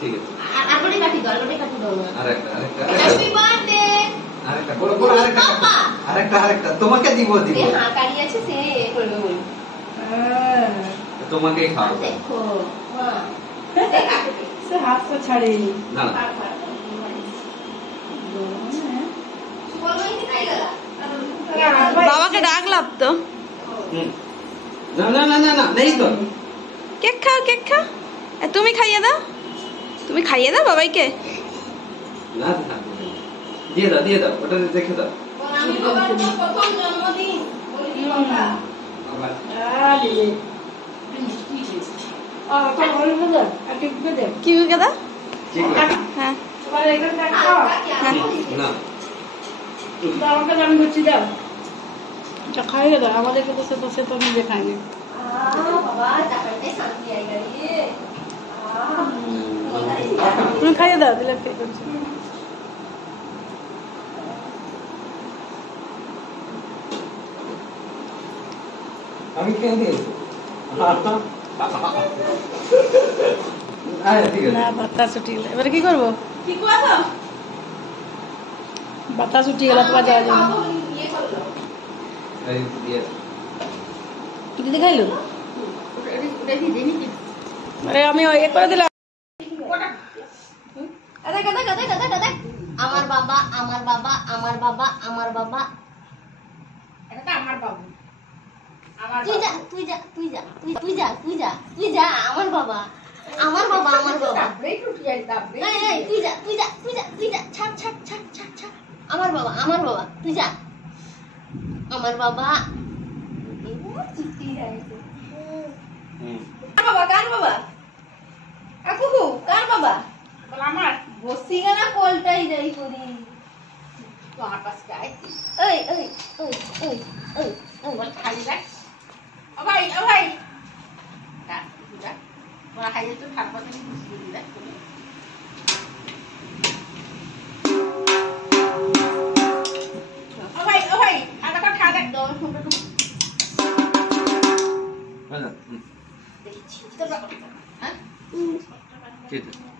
ঠিক আছে আরেকটা কাটি দাও আরেকটা হ্যাপি বার্থডে আরেকটা বড় বড় আরেকটা তোমাকে দিব হ্যাঁ কাটি আছে সে করবে বল তোমাকেই খাওয়াবো দেখো মা সে হাত তো ছাড়ে না না বাবাকে ডাকলাম তো না না না না না নেই তো কেক খাও তুমি খাইয়ে দাও বাবাইকে না না দিয়ে দাও ওটা দেখে দাও আমি বাবার প্রথম জন্মদিন বলি বাবা আবার কি দাদা ঠিক আছে হ্যাঁ না আমি করছি দাও খাইয়ে দাও আমাদেরকে তো সে তো নিজে খাইনি বাবা চাপাইতে শান্তি আই গেলি তুমি খাইয়ে দাও দিলে পে করছি আমি খেয়ে দিয়েছি ঠিক আছে না বাতাস উঠে গেলে এবারে কি করবো কি করছো বাতাস উঠে গেলে তোমার যাওয়া যাবে ইয়ে করলো এই দিয়ে দিদি খাইলো দেখি দেখি আরে আমি ইয়ে করে দিলাম দাদা আমার বাবা এটা তো আমার বাবু তুই যা আমার বাবা এই তুই যা ছাড় আমার বাবা তুই যা আমার বাবা কার বাবা কাকু কার বাবা আমার বসি না কোলটাই যাই করি তো আমার পাশে আই এই বল খালি রাখ ও ভাই কাট যা বড় খাইলে তো খাবার থেকে খুশি দিবি রাখ ও ভাই আটা কত খা দেখ দাও ফোনটা তো হ্যাঁ দেখি তো হ্যাঁ ঠিক আছে